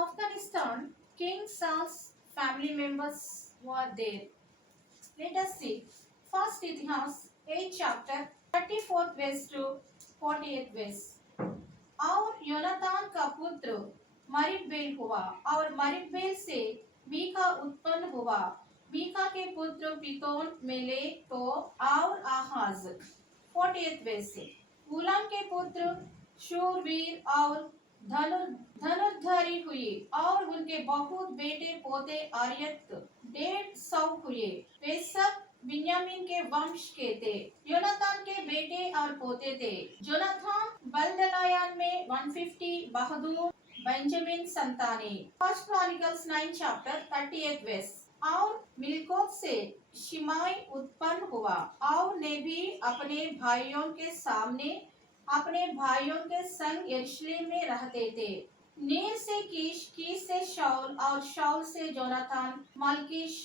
Afghanistan, King Saul's family members were there. Let us see. First Itihas, 8th chapter, 34th verse to 48th verse. और योनातान का पुत्र मरिब्बेल हुआ और मरिब्बेल से मीका उत्पन्न हुआ। मीका के पुत्र पितोन मेलेक तो और आहाज। 48th verse से गुलाम के पुत्र शूरवीर और धनुर्धारी हुए और उनके बहुत बेटे पोते आर्यत 150 हुए। वे सब बिन्यामीन के वंश के थे। योनातान के बेटे और पोते थे। जोनाथान बलदलायान में 150 बहादुर बेंजामिन संताने। First chronicles 9 chapter 38 verse. और मिलकोत से शिमाई उत्पन्न हुआ और ने भी अपने भाइयों के सामने अपने भाइयों के संग यरूशलेम में रहते थे। नीर से कीश, कीश से शाऊल और शाऊल से जोनाथान, मलकीश,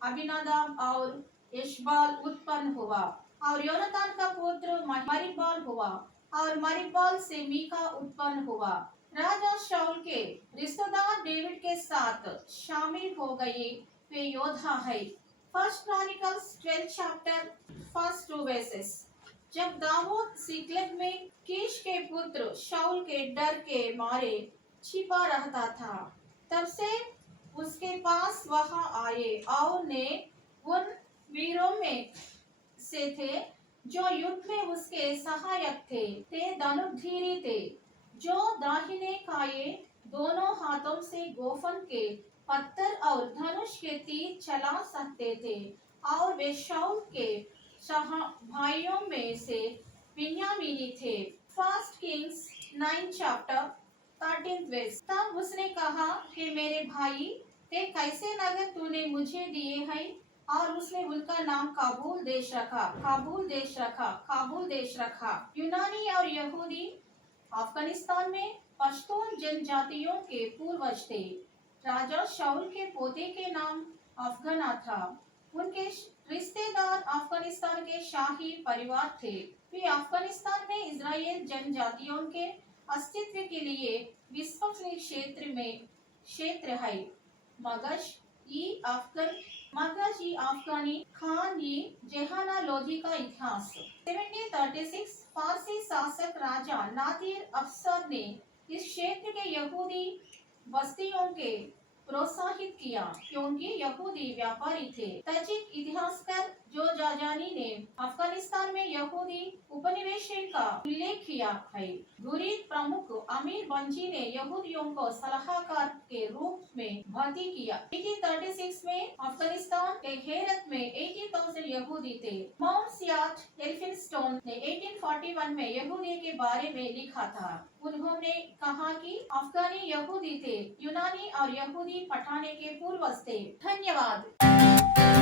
अबीनादाब और यशबाल उत्पन्न हुआ। और योनातान का पुत्र मरिबाल हुआ और मरिबाल से मीका उत्पन्न हुआ। राजा शाऊल के रिश्तेदार डेविड के साथ शामिल हो गए, वे योद्धा है। First chronicles 12 chapter first 2 versus. जब दाऊद सिकलग में कीश के पुत्र शाऊल के डर के मारे छिपा रहता था, तब से उसके पास वहां आए और ने उन वीरों में से थे जो युद्ध में उसके सहायक थे धनुर्धीरी थे, जो दाहिने काये दोनों हाथों से गोफन के पत्थर और धनुष के तीर चला सकते थे। और वे शाऊल के भाइयों में से बिन्यामीनी थे। First Kings 9 chapter 13 verse. तब उसने कहा कि मेरे भाई, ते कैसे नगर तूने मुझे दिए हैं? और उसने उनका नाम काबुल देश रखा, काबुल देश रखा, काबुल देश रखा। यूनानी और यहूदी अफगानिस्तान में पश्तून जनजातियों के पूर्वज थे। राजा शाऊल के पोते के नाम अफगाना था। उनके रिश्तेदार अफगानिस्तान के शाही परिवार थे। वे अफगानिस्तान में इजराइल जनजातियों के अस्तित्व के लिए विश्वसनीय क्षेत्र है। मगज ई अफगानी खान ई जेहाना लोधी का इतिहास। 1736 फारसी शासक राजा नादिर अफसर ने इस क्षेत्र के यहूदी बस्तियों के प्रोत्साहित किया, क्योंकि यहूदी व्यापारी थे। तजिक इतिहासकार जोजाजानी ने अफगानिस्तान में यहूदी उपनिवेशन का उल्लेख किया है। गुरीद प्रमुख अमीर बंजी ने यहूदियों को सलाहकार के रूप में भर्ती किया। 1836 में अफगानिस्तान के हेरत में 80,000 यहूदी थे। माउंट सियाट एल्फिंस्टोन ने 1841 में यहूदी के बारे में लिखा था। उन्होंने कहा कि अफगानी यहूदी थे, यूनानी और यहूदी पठाने के पूर्वज थे। धन्यवाद।